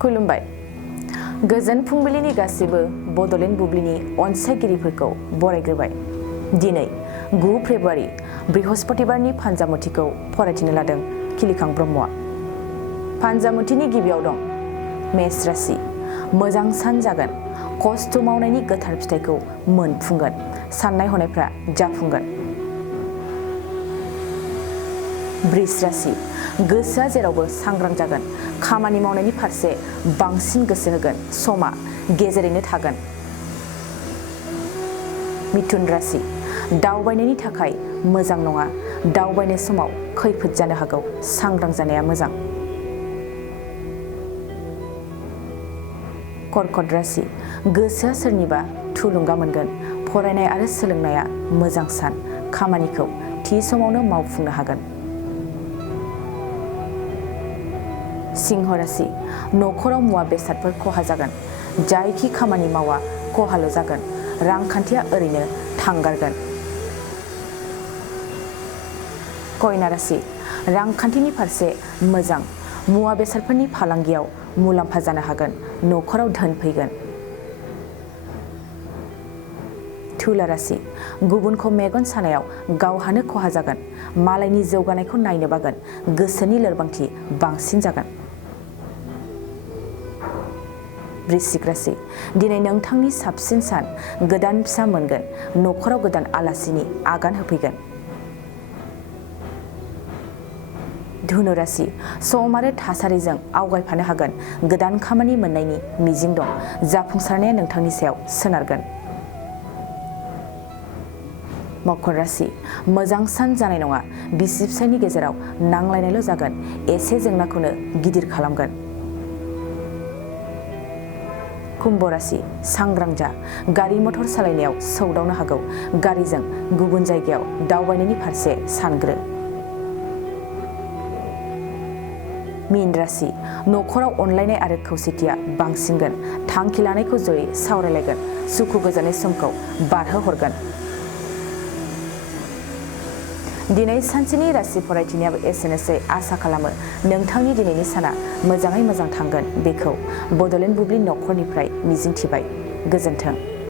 खुलुमबाय। गोजोन फुंबिलिनि गासिबो बड'लेण्ड बुब्लिनि अनसायगिरिफोरखौ बरायग्रोबाय। दिनै 9 फेब्रुवारि बृहस्पतिबारनि फान्जामुथिखौ फरायथिनो लादों खिलिखां ब्रह्मआ। फान्जामुथिनि गिबियाव दं मेष राशि। मोजां सान जागोन। खस्थ' मावनायनि गोथार फिथाइखौ मोनफुंगोन। साननाय हनायफ्रा जाफुंगोन। वृष राशि। गोसोआ जेरावबो सांग्रां जागोन। खामानि मावनायनि फारसे बांसिन गोसो होगोन। समा गेजेरैनो थागोन। मिथुन राशि। दावबायनायनि थाखाय मोजां नङा। दावबायनाय समाव खैफोद जानो हागौ। सांग्रां जानाया मोजां। कर्कट राशि। गोसोआ सोरनिबा थुलुंगा मोनगोन। फरायनाय आरो सोलोंनाया मोजां सान। खामानिखौ थि समावनो मावफुंनो हागोन। सिंह राशि। न'खराव मुवा बेसादफोर खहा जागोन। जायखि खामानि मावा खहाल' जागोन। रांखान्थिया ओरैनो थांगारगोन। कन्या राशि। रांखान्थिनि फारसे मोजां। मुवा बेसादफोरनि फालांगियाव मुलाम्फा जानो हागोन। न'खराव धोन फैगोन। तुला राशि। गुबुनखौ मेगन सानायाव गावहानो खहा जागोन। मालायनि जौगानायखौ नायनो बागोन। गोसोनि लोरबांथि बांसिन जागोन। वृश्चिक राशि। दिनै नोंथांनि साबसिन सान। गोदान फिसा मोनगोन। न'खराव गोदान आलासिनि आगान होफैगोन। धनु राशि। सम आरो थासारिजों आवगायफानो हागोन। गोदान खामानि मोननायनि मिजिं दं। जाफुंसारनाया नोंथांनि सायाव सोनारगोन। मकर राशि। मोजां सान जानाय नङा। बिसि फिसायनि गेजेराव नांलायनायल' जागोन। एसे जेंनाखौनो गिदिर खालामगोन। कुम्भ राशि। सांग्रां जा। गारि मटर सालायनायाव सौदावनो हागौ। गारिजों गुबुन जायगायाव दावबायनायनि फारसे सानग्रो। मीन राशि। न'खराव अनलायनाय आरो खौसेथिया बांसिनगोन। थांखि लानायखौ जयै सावरायलायगोन। सुखु गोजोननाय समखौ बारहोहरगोन। दिनै सानसेनि राशि फरायथिनायाबो एसेनोसै। आसा खालामो नोंथांनि दिनैनि साना मोजाङै मोजां थांगोन। बेखौ बड'लेण्ड बुब्लि नखरनिफ्राय मिजिंथिबाय। गोजोन्थों।